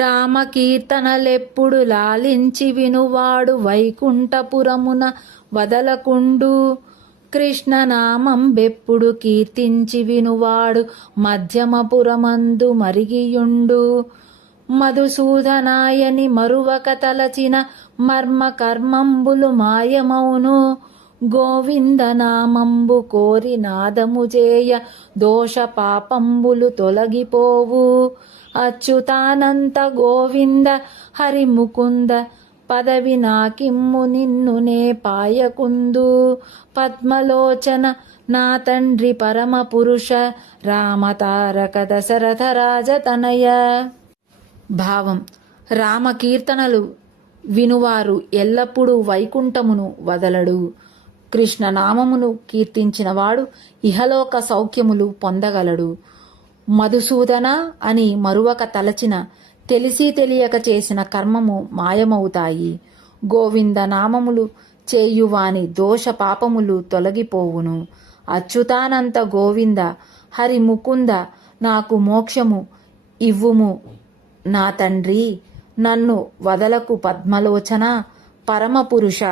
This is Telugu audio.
రామకీర్తనలెప్పుడు లాలించి వినువాడు వైకుంఠపురమున వదలకుండు. కృష్ణనామం బెప్పుడు కీర్తించి వినువాడు మధ్యమపురమందు మరిగియుండు. మధుసూదనాయని మరువక తలచిన మర్మ కర్మంబులు మాయమౌను. గోవిందనామంబు కోరి నాదము చేయ దోష పాపంబులు తొలగిపోవు. అచ్యుతానంత గోవింద హరి ముకుంద పదవి నాకిమ్ము నిన్నునే పాయకుందు. పద్మలోచన నా తండ్రి పరమ పురుష రామతారక దశరథ రాజతనయ. భావం: రామకీర్తనలు వినువారు ఎల్లప్పుడూ వైకుంఠమును వదలడు. కృష్ణనామమును కీర్తించినవాడు ఇహలోక సౌఖ్యములు పొందగలడు. మధుసూదన అని మరువక తలచిన తెలిసి తెలియక చేసిన కర్మము మాయమవుతాయి. గోవింద నామములు చేయువాని దోష పాపములు తొలగిపోవును. అచ్యుతానంత గోవింద హరి ముకుంద నాకు మోక్షము ఇవ్వుము నా తండ్రి, నన్ను వదలకు పద్మలోచన పరమపురుష.